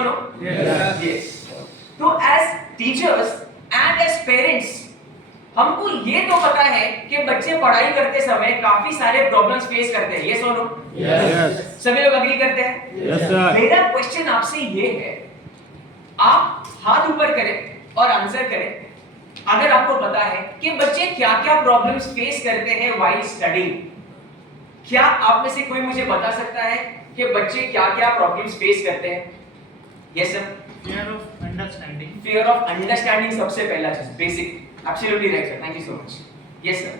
no? Yes. तो as teachers and as parents हमको ये तो पता है कि बच्चे पढ़ाई करते समय काफी सारे प्रॉब्लम्स फेस करते हैं, yes or no? Yes. सभी लोग अग्री करते हैं? Yes, sir. मेरा क्वेश्चन आपसे ये है, आप हाथ ऊपर करें और आंसर करें अगर आपको पता है कि बच्चे क्या-क्या प्रॉब्लम्स फेस करते हैं व्हाइल स्टडीइंग। क्या आप में से कोई मुझे बता सकता है कि बच्चे क्या-क्या प्रॉब्लम्स फेस करते हैं? Yes sir. Fear of understanding. Fear of understanding सबसे पहला चीज, basic. Absolutely right sir, thank you so much. Yes sir.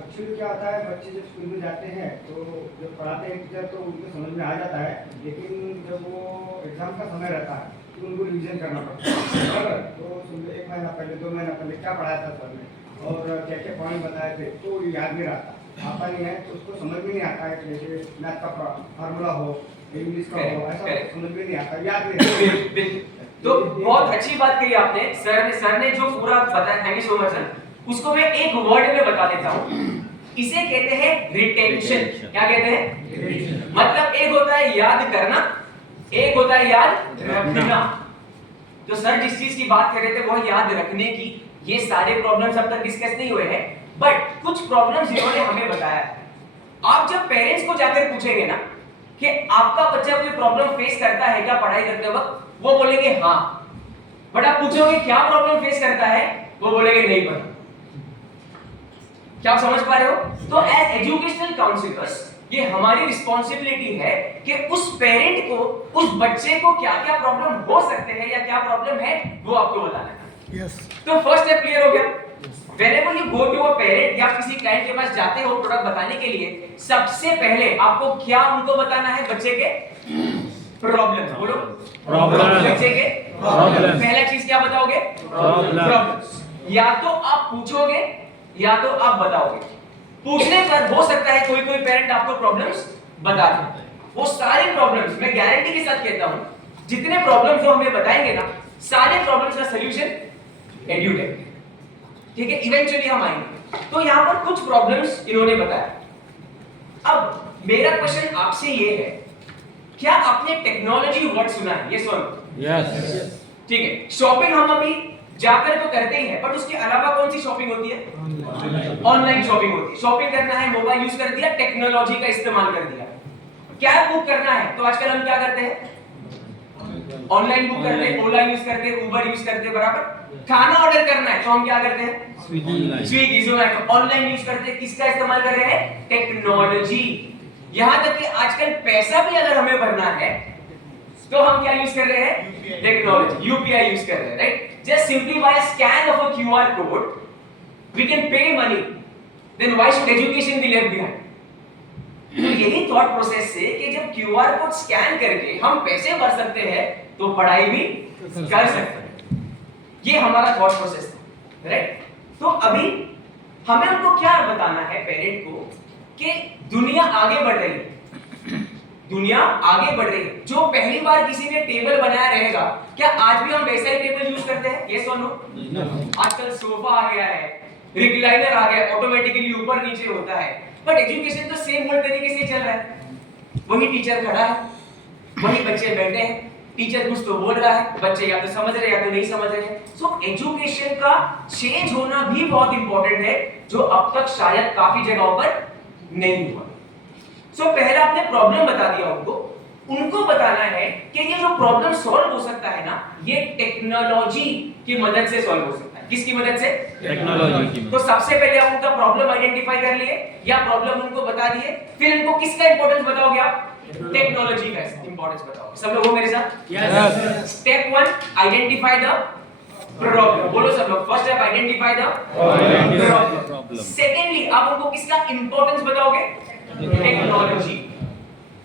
Actually क्या होता है, बच्चे जब स्कूल में जाते हैं तो जब पढ़ाते हैं टीचर तो उनको समझ में आ जाता है, लेकिन जब वो एग्जाम का समय रहता है तो उनको रिवीजन करना पड़ता है। बराबर, तो एक महीना पहले 2 महीना पहले क्या पढ़ाया था सर ने और क्या क्या पॉइंट बताए थे तो याद नहीं रहता, आता नहीं है तो उसको समझ में नहीं आता है। जैसे मैथ का फार्मूला हो, इंग्लिश का हो, ऐसा समझ में नहीं आता, याद नहीं रहता। तो बहुत अच्छी बात कही आपने। सर ने जो पूरा बताया, thank you so much sir. उसको मैं एक वर्ड में बता देता हूँ। इसे कहते हैं रिटेंशन। क्या कहते हैं? मतलब एक होता है याद करना, एक होता है याद रखना। तो सर जिस चीज की बात कर रहे थे वो याद रखने की। ये सारे प्रॉब्लम्स अब तक डिस्कस नहीं हुए हैं, बट कुछ प्रॉब्लम्स इन्होंने हमें बताया। आप जब पेरेंट्स को जाकर पूछेंगे ना कि आपका बच्चा कोई प्रॉब्लम फेस करता है क्या पढ़ाई करते वक्त, वो बोलेंगे हाँ। बट आप पूछोगे क्या प्रॉब्लम फेस करता है, वो बोलेंगे नहीं पता। क्या आप समझ पा रहे हो? तो एज एजुकेशनल काउंसलर्स ये हमारी रिस्पॉन्सिबिलिटी है कि उस पेरेंट को, उस बच्चे को क्या-क्या प्रॉब्लम हो सकते हैं या क्या प्रॉब्लम है वो आपको बताना है। Yes. तो फर्स्ट स्टेप क्लियर हो गया। Whenever you go to a parent या किसी क्लाइंट के पास जाते हो प्रोडक्ट बताने के लिए, सबसे पहले आपको क्या उनको बताना है? बच्चे के प्रॉब्लम्स। बोलो Problems. बच्चे के Problems. पहला चीज क्या बताओगे? प्रॉब्लम्स। या तो आप पूछोगे या तो आप बताओगे। पूछने पर हो सकता है कोई पेरेंट आपको प्रॉब्लम्स बता दे। वो सारे प्रॉब्लम्स मैं गारंटी के साथ कहता हूं, जितने प्रॉब्लम्स वो हमें बताएंगे ना, सारे प्रॉब्लम्स का सॉल्यूशन एड्यूटेक। ठीक है, इवेंचुअली हम आएंगे। तो यहां पर कुछ प्रॉब्लम्स इन्होंने बताया। अब मेरा क्वेश्चन आपसे ये है, क्या आपने टेक्नोलॉजी वर्ड सुना है? ये सुनो। Yes. ठीक है, शॉपिंग हम अभी जाकर तो करते ही हैं, बट उसके अलावा कौन सी शॉपिंग होती है? ऑनलाइन शॉपिंग होती है। शॉपिंग करना है, मोबाइल यूज कर दिया, टेक्नोलॉजी का इस्तेमाल कर दिया। कैब बुक करना है तो आजकल हम क्या करते हैं? ऑनलाइन बुक करते हैं, ओला यूज करते हैं, उबर यूज करते हैं, बराबर। खाना ऑर्डर करना है तो हम क्या करते हैं? स्विगी, जोमैटो ऑनलाइन यूज करते हैं। किसका इस्तेमाल कर रहे हैं? टेक्नोलॉजी। यहां तक कि आजकल पैसा भी अगर हमें भरना है तो हम क्या यूज कर रहे हैं? टेक्नोलॉजी, यूपीआई यूज कर रहे हैं, right? Just simply by a scan of a QR code, we can pay money. Then why should education be left behind? तो यही थॉट प्रोसेस से कि जब QR कोड स्कैन करके हम पैसे भर सकते हैं तो पढ़ाई भी कर सकते हैं। ये हमारा थॉट प्रोसेस था, राइट? तो अभी हमें उनको क्या बताना है पेरेंट को कि दुनिया आगे बढ़ रही है। दुनिया आगे बढ़ रही है। जो पहली बार किसी ने टेबल बनाया रहेगा, क्या आज भी हम वैसा ही टेबल यूज करते हैं? यस और नो? आजकल सोफा आ गया है, रिक्लाइनर आ गया, ऑटोमेटिकली ऊपर नीचे होता है, बट एजुकेशन तो सेम ओल्ड तरीके से चल रहा है। वही टीचर खड़ा है, वही बच्चे बैठे हैं, टीचर कुछ तो बोल रहा है, बच्चे या तो समझ रहे हैं या तो नहीं समझ रहे हैं। सो एजुकेशन का चेंज होना भी बहुत इंपॉर्टेंट है, जो अब तक शायद काफी जगहों पर नहीं हुआ। सो पहला आपने प्रॉब्लम बता दिया उनको बताना है कि ये जो प्रॉब्लम सॉल्व हो सकता है ना, ये टेक्नोलॉजी की मदद से सॉल्व हो सकता है। किसकी मदद से? टेक्नोलॉजी की मदद। तो सबसे पहले आप उनका प्रॉब्लम आइडेंटिफाई कर लिए या प्रॉब्लम उनको बता दिए, फिर इनको किसका इंपॉर्टेंस बताओगे आप? टेक्नोलॉजी का इंपॉर्टेंस बताओगे। सब लोग हो मेरे साथ? Yes. Step 1 identify the problem. बोलो सब लोग, first step identify the problem. Secondly आप उनको किसका इंपॉर्टेंस बताओगे? टेक्नोलॉजी।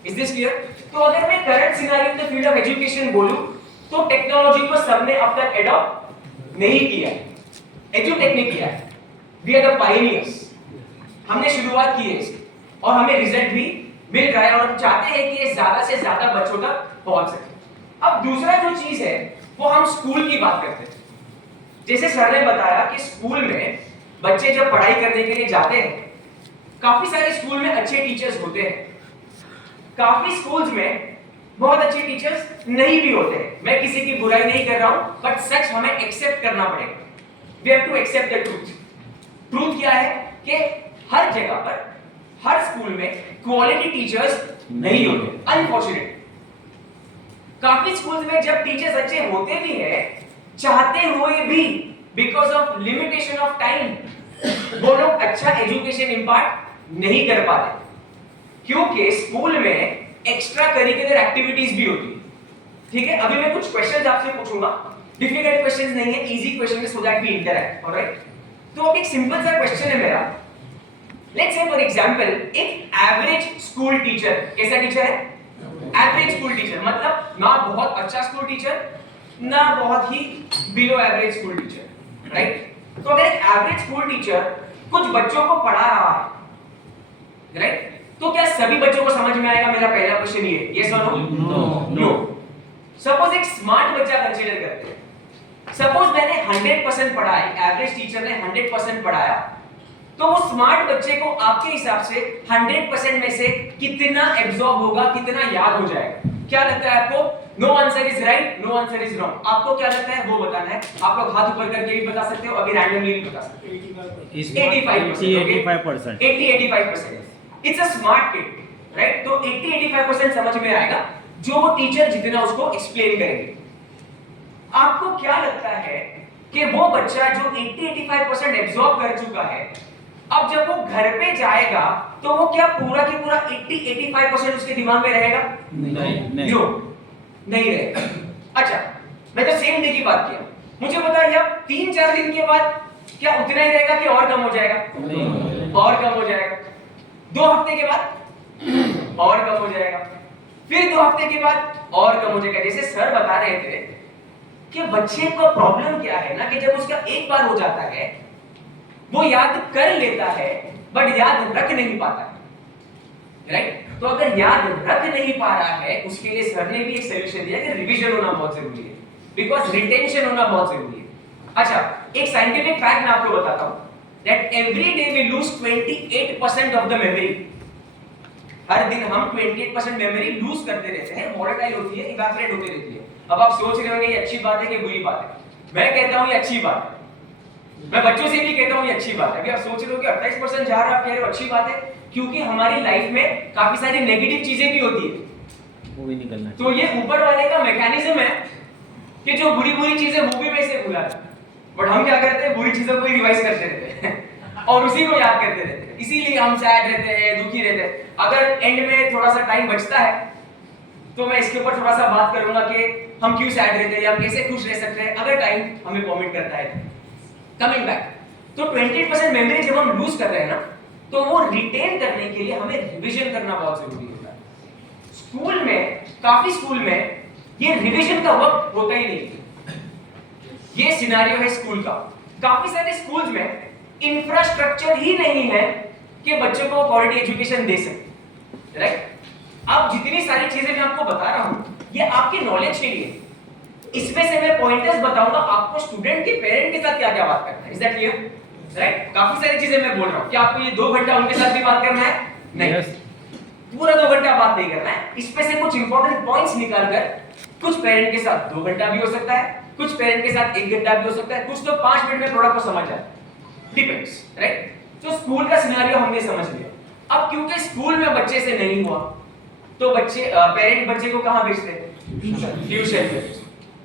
Is this clear? तो अगर मैं current scenario in the field of education बोलूं तो टेक्नोलॉजी को सबने अब तक एडॉप्ट नहीं किया है, एजुटेक ने किया है। We are the pioneers. हमने शुरुआत की है इसकी और हमें रिजल्ट भी मिल रहा है और हम चाहते हैं कि ये ज्यादा से ज्यादा बच्चों तक पहुंच सके। अब दूसरा जो चीज है वो हम स्कूल की बात करते हैं। जैसे सर ने बताया कि स्कूल में बच्चे जब पढ़ाई करने के लिए जाते हैं, काफी सारे स्कूल में अच्छे टीचर्स होते हैं, काफी स्कूल्स में बहुत अच्छे टीचर्स नहीं भी होते हैं, मैं किसी की बुराई नहीं कर रहा हूं, बट सच हमें एक्सेप्ट करना पड़ेगा। We have to accept the truth. Truth क्या है कि हर जगह पर, हर स्कूल में क्वालिटी टीचर्स नहीं होते, अनफॉर्चुनेट। काफी स्कूल्स में जब टीचर्स अच्छे होते भी हैं, चाहते हुए भी because of limitation of time वो लोग अच्छा एजुकेशन इंपार्ट नहीं कर पाते, क्योंकि स्कूल में एक्स्ट्रा करिकुलर एक्टिविटीज भी होती है। ठीक है, अभी मैं कुछ क्वेश्चंस आपसे पूछूंगा, डिफिकल्ट क्वेश्चंस नहीं है, इजी क्वेश्चन है, so that we interact. Alright, तो अब एक सिंपल सा क्वेश्चन है मेरा। लेट्स से फॉर एग्जांपल एक एवरेज स्कूल टीचर, कैसा टीचर है? एवरेज स्कूल टीचर, मतलब ना बहुत अच्छा स्कूल टीचर, ना बहुत ही below average school teacher, right? तो अगर एक एवरेज स्कूल टीचर कुछ बच्चों को पढ़ा रहा है, राइट, तो क्या सभी बच्चों को समझ में आएगा? मेरा पहला क्वेश्चन ये, यस और नो? नो। सपोज एक स्मार्ट बच्चा कंसीडर करते हैं, सपोज मैंने 100% पढ़ाया, एवरेज टीचर ने 100% पढ़ाया, तो वो स्मार्ट बच्चे को आपके हिसाब से 100% में से कितना एब्जॉर्ब होगा, कितना याद हो जाएगा? क्या लगता है आपको? No answer is right, no answer is wrong. आपको क्या लगता है वो बताना है। आप लोग हाथ ऊपर करके भी बता सकते हो, अभी रैंडमली भी बता सकते हो। 85%। 80-85%। It's a smart kid, right? तो 80-85% समझ में आएगा जो वो टीचर जितना उसको एक्सप्लेन करेंगे। आपको क्या लगता है कि वो बच्चा जो 80-85% एब्जॉर्ब कर चुका है, अब जब वो घर पे जाएगा तो वो क्या पूरा की पूरा 80-85% उसके दिमाग में रहेगा? नहीं। जो नहीं रहेगा। अच्छा, मैं तो सेम डे की बात किया, मुझे बताइए अब 3-4 दिन के बाद क्या उतना ही रहेगा कि और कम हो जाएगा? नहीं। और कम हो जाएगा। 2 हफ्ते के बाद और कम हो जाएगा, फिर 2 हफ्ते के बाद और कम हो जाएगा। जैसे सर बता रहे थे कि बच्चे को प्रॉब्लम क्या है ना, कि जब उसका एक बार हो जाता है वो याद कर लेता है बट याद रख नहीं पाता है, राइट? तो अगर याद रख नहीं पा रहा है, उसके लिए सर ने भी एक सॉल्यूशन दिया कि रिवीजन होना बहुत जरूरी है, बिकॉज़ रिटेंशन होना बहुत जरूरी है। अच्छा, एक साइंटिफिक फैक्ट मैं आपको बताता हूं, that every day we lose 28% of the memory। हर दिन हम 28% मेमोरी लूज करते रहते हैं, वोलेटाइल होती है, इवैपोरेट होती रहती है। अब आप सोच रहे होंगे ये अच्छी बात है कि बुरी बात है? मैं कहता हूं ये अच्छी बात है। मैं बच्चों से भी कहता हूं ये अच्छी बात है। अभी आप सोच रहे हो कि 28% जा रहा है, आप कह रहे हो अच्छी बात है, क्योंकि हमारी लाइफ में काफी सारी नेगेटिव चीजें भी होती है, वो भी निकलना। तो ये ऊपर वाले का मैकेनिज्म है कि जो बुरी बुरी चीजें वो भी वैसे भुला दे, बट हम क्या करते हैं, बुरी चीजों को ही रिवाइज करते रहते हैं और उसी को याद करते रहते हैं, इसीलिए हम सैड रहते हैं, दुखी रहते हैं। अगर एंड में थोड़ा सा टाइम बचता है तो मैं इसके ऊपर थोड़ा सा बात करूंगा कि हम क्यों सैड रहते हैं या कैसे खुश रह सकते हैं अगर टाइम हमें परमिट करता है। कमिंग बैक, तो 28% मेमोरी जब हम लूज कर रहे हैं ना, तो वो रिटेन करने के लिए हमें रिवीजन करना बहुत जरूरी होता है। स्कूल में, काफी स्कूल में ये रिवीजन का वक्त होता ही नहीं। ये सिनेरियो है स्कूल का। काफी सारे स्कूल्स में इंफ्रास्ट्रक्चर ही नहीं है कि बच्चों को क्वालिटी एजुकेशन दे सके, राइट? अब जितनी सारी चीजें मैं आपको बता रहा हूं ये आपके नॉलेज के लिए, इसमें से मैं पॉइंटर्स बताऊंगा आपको स्टूडेंट के पेरेंट के साथ क्या क्या बात करना है। Is that clear? राइट? काफी सारी चीजें मैं बोल रहा हूं कि आपको ये 2 घंटा उनके साथ भी बात करना है? नहीं, पूरा 2 घंटा बात नहीं करना है। इसमें से कुछ इंपॉर्टेंट पॉइंट्स निकालकर कुछ पेरेंट के साथ 2 घंटा भी हो सकता है, कुछ पेरेंट के साथ 1 घंटा भी हो सकता है, कुछ तो 5 मिनट में प्रोडक्ट को समझ जाए, डिपेंड्स, राइट? तो स्कूल का सिनेरियो हमने समझ लिया। अब क्योंकि स्कूल में बच्चे से नहीं हुआ तो बच्चे पेरेंट बच्चे को कहां भेजते हैं? ट्यूशन में।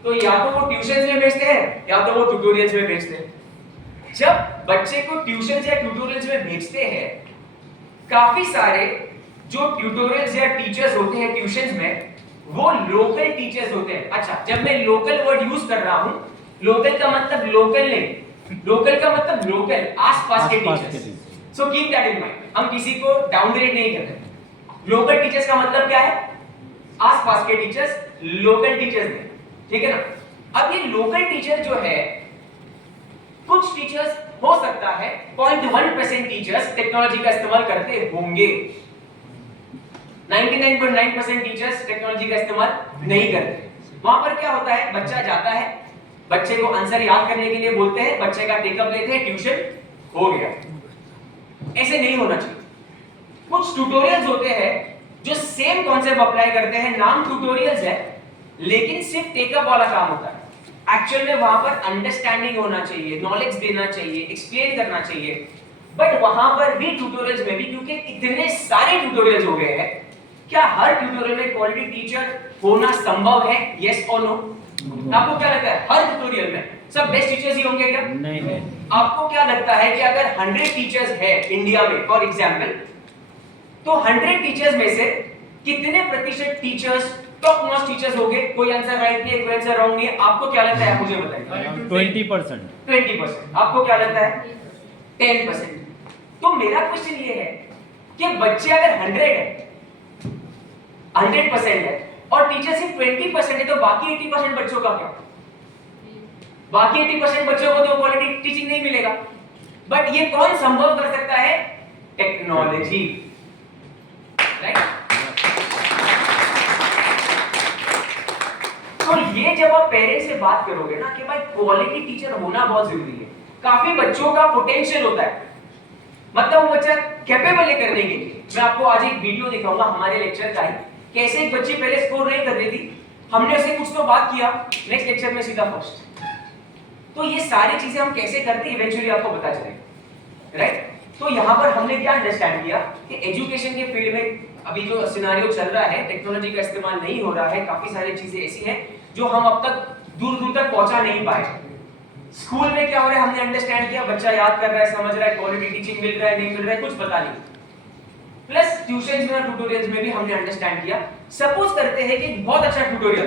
तो या तो वो ट्यूशन में भेजते हैं या तो वो ट्यूटोरियल्स में भेजते हैं। जब बच्चे को ट्यूशन या ट्यूटोरियल्स में भेजते हैं, काफी सारे जो ट्यूटोरियल्स या टीचर्स होते हैं ट्यूशंस में, वो लोकल टीचर्स होते हैं। अच्छा, जब मैं लोकल वर्ड यूज कर रहा हूं, लोकल का मतलब लोकल नहीं, लोकल का मतलब लोकल, आसपास के teachers. So keep that in mind. हम किसी को डाउनग्रेड नहीं कर रहे। लोकल टीचर्स का मतलब क्या है? आसपास के टीचर्स, लोकल टीचर्स नहीं, ठीक है ना? अब ये लोकल टीचर जो है, कुछ टीचर्स हो सकता है 0.1% टीचर्स टेक्नोलॉजी का इस्तेमाल करते होंगे, 99.9% टीचर्स टेक्नोलॉजी का इस्तेमाल नहीं करते। वहां पर क्या होता है, बच्चा जाता है, बच्चे को आंसर याद करने के लिए बोलते हैं, बच्चे का टेकअप लेते हैं, ट्यूशन हो गया। ऐसे नहीं होना चाहिए। कुछ ट्यूटोरियल्स होते हैं जो सेम कॉन्सेप्ट अप्लाई करते हैं, नाम ट्यूटोरियल्स है लेकिन सिर्फ टेकअप वाला काम होता है। एक्चुअल में वहां पर अंडरस्टैंडिंग होना चाहिए, नॉलेज देना चाहिए, एक्सप्लेन करना चाहिए। बट वहां पर भी ट्यूटोरियल्स में भी, क्योंकि इतने सारे ट्यूटोरियल्स हो गए हैं, क्या हर ट्यूटोरियल में क्वालिटी टीचर होना संभव है? यस और नो? आपको क्या लगता है हर ट्यूटोरियल में सब बेस्ट टीचर्स ही होंगे क्या? नहीं। आपको क्या लगता है कि अगर 100 टीचर्स है इंडिया में फॉर एग्जांपल, तो 100 टीचर्स में से कितने प्रतिशत टीचर्स टॉप नॉच टीचर्स होंगे? कोई आंसर राइट नहीं है, कोई आंसर रॉन्ग नहीं है। आपको क्या लगता है? मुझे बताइए। 20%। 20%। आपको क्या लगता है? 10%। तो मेरा क्वेश्चन ये है कि बच्चे अगर 100 है, 100% है और टीचर सिर्फ 20% है, तो बाकी 80% बच्चों का क्या? बाकी 80% बच्चों को तो क्वालिटी टीचिंग नहीं मिलेगा। बट ये कौन संभव कर सकता है? Technology, right? तो ये जब आप पेरेंट्स से बात करोगे ना कि भाई क्वालिटी टीचर होना बहुत जरूरी है, काफी बच्चों का पोटेंशियल होता है, मतलब वो बच्चा कैपेबल है करने के लिए। मैं आपको आज एक वीडियो दिखाऊंगा हमारे लेक्चर का ही, कैसे एक बच्ची पहले स्कोर नहीं कर रही थी, हमने उसे कुछ तो बात किया, नेक्स्ट लेक्चर में सीधा फर्स्ट। तो ये सारी चीजें हम कैसे करते हैं इवेंचुअली आपको पता चलेगा, राइट? तो यहाँ पर हमने क्या अंडरस्टैंड किया कि एजुकेशन के फील्ड में अभी जो सिनेरियो चल रहा है, टेक्नोलॉजी का इस्तेमाल नहीं हो रहा है, काफी सारी चीजें ऐसी हैं जो हम अब तक दूर दूर तक पहुंचा नहीं पाए। स्कूल में क्या हो रहा है हमने अंडरस्टैंड किया, बच्चा याद कर रहा है, समझ रहा है, क्वालिटी टीचिंग मिल रहा है नहीं मिल रहा है कुछ पता नहीं। प्लस ट्यूशंस में और ट्यूटोरियल्स में भी हमने अंडरस्टैंड किया। सपोज करते हैं कि बहुत अच्छा ट्यूटोरियल